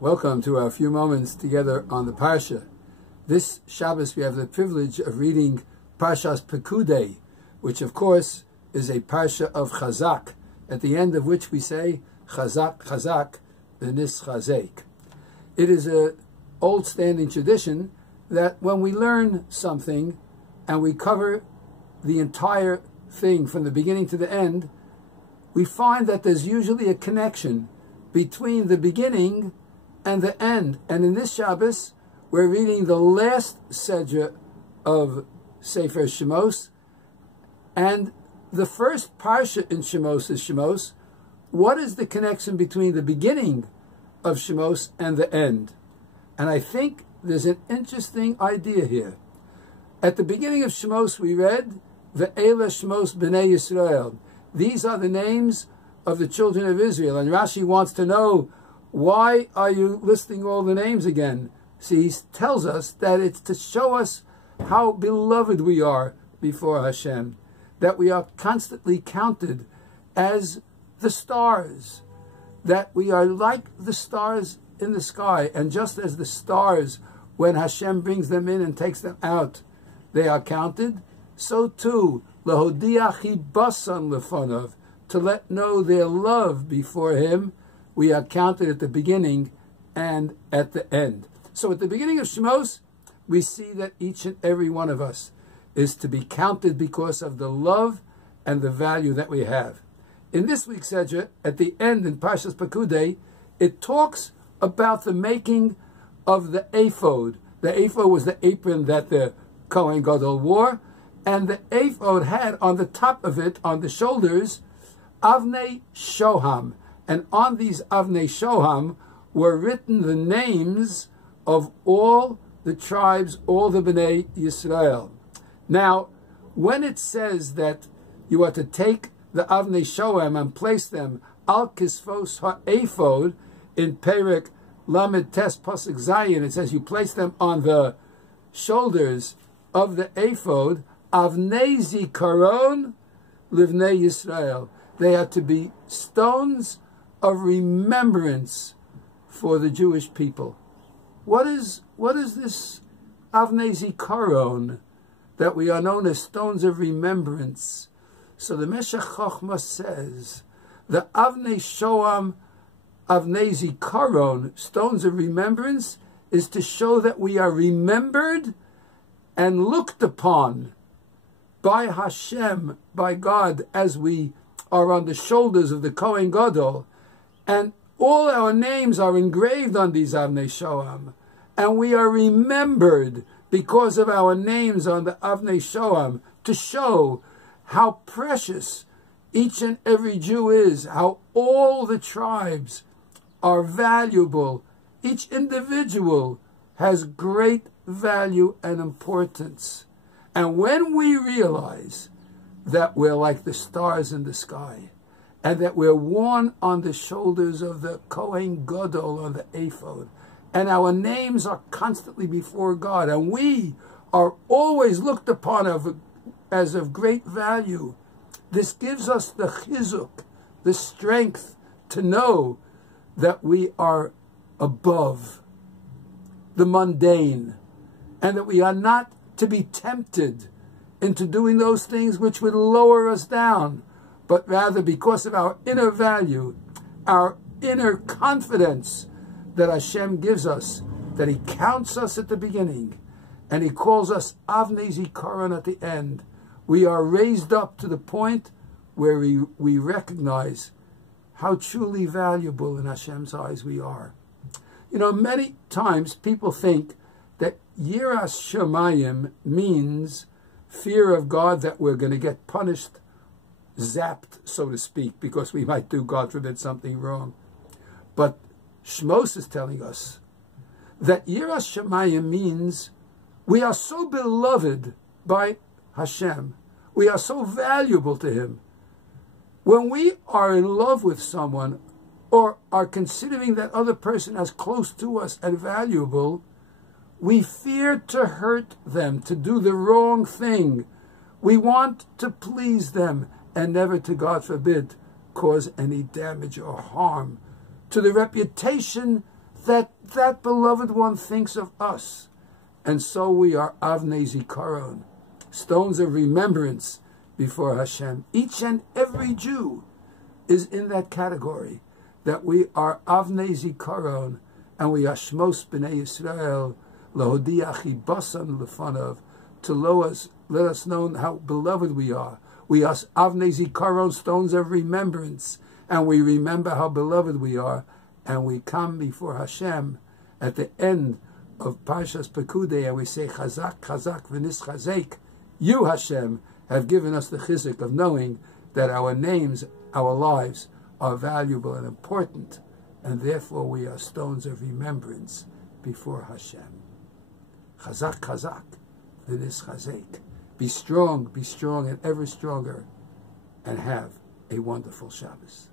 Welcome to our few moments together on the Parsha. This Shabbos we have the privilege of reading Parshas Pekudai, which of course is a Parsha of Chazak, at the end of which we say Chazak, Chazak, v'nis chazek. It is an old standing tradition that when we learn something and we cover the entire thing from the beginning to the end, we find that there's usually a connection between the beginning and the end. And in this Shabbos, we're reading the last Sedra of Sefer Shemos, and the first Parsha in Shemos is Shemos. What is the connection between the beginning of Shemos and the end? And I think there's an interesting idea here. At the beginning of Shemos, we read, Ve'ela Shemos B'nai Yisrael. These are the names of the children of Israel. And Rashi wants to know, why are you listing all the names again? See, he tells us that it's to show us how beloved we are before Hashem, that we are constantly counted as the stars, that we are like the stars in the sky. And just as the stars, when Hashem brings them in and takes them out, they are counted, so too, Lahodiach Basan Lefonov, to let know their love before Him, we are counted at the beginning and at the end. So at the beginning of Shemos, we see that each and every one of us is to be counted because of the love and the value that we have. In this week's Sedra, at the end in Parshas Pekudai, it talks about the making of the ephod. The ephod was the apron that the Kohen Gadol wore, and the ephod had on the top of it, on the shoulders, Avnei Shoham. And on these Avnei Shoham were written the names of all the tribes, all the Bnei Yisrael. Now, when it says that you are to take the Avnei Shoham and place them al kisfos ha'ephod in Perek Lamed Tes Pasuk Zayin, it says you place them on the shoulders of the ephod, Avnei Zikaron Livnei Yisrael. They are to be stones of remembrance for the Jewish people. What is this Avnei Zikaron, that we are known as stones of remembrance? So the Meshech Chochmah says, the Avnei Shoham, Avnei Zikaron, stones of remembrance, is to show that we are remembered and looked upon by Hashem, by God, as we are on the shoulders of the Kohen Gadol, and all our names are engraved on these Avnei Shoham, and we are remembered because of our names on the Avnei Shoham, to show how precious each and every Jew is, how all the tribes are valuable. Each individual has great value and importance. And when we realize that we're like the stars in the sky, and that we're worn on the shoulders of the Kohen Gadol on the ephod, and our names are constantly before God, and we are always looked upon as of great value, this gives us the chizuk, the strength to know that we are above the mundane, and that we are not to be tempted into doing those things which would lower us down, but rather because of our inner value, our inner confidence that Hashem gives us, that He counts us at the beginning, and He calls us Avnei Zikaron at the end. We are raised up to the point where we recognize how truly valuable in Hashem's eyes we are. You know, many times people think that Yiras Shamayim means fear of God, that we're going to get punished, zapped, so to speak, because we might do, God forbid, something wrong. But Shemos is telling us that Yiras Shamayim means we are so beloved by Hashem, we are so valuable to Him. When we are in love with someone, or are considering that other person as close to us and valuable, we fear to hurt them, to do the wrong thing. We want to please them and never to, God forbid, cause any damage or harm to the reputation that beloved one thinks of us. And so we are Avnei Zikaron, stones of remembrance before Hashem. Each and every Jew is in that category, that we are Avnei Zikaron, and we are Shmos B'nai Yisrael, Lahodiachi Basan Lefanav, to let us know how beloved we are. We are Avnei Zikaron, stones of remembrance, and we remember how beloved we are, and we come before Hashem at the end of Parshas Pekudai, and we say, Chazak, Chazak, V'nis Chazek. You, Hashem, have given us the chizuk of knowing that our names, our lives, are valuable and important, and therefore we are stones of remembrance before Hashem. Chazak, Chazak, V'nis Chazek. Be strong, and ever stronger, and have a wonderful Shabbos.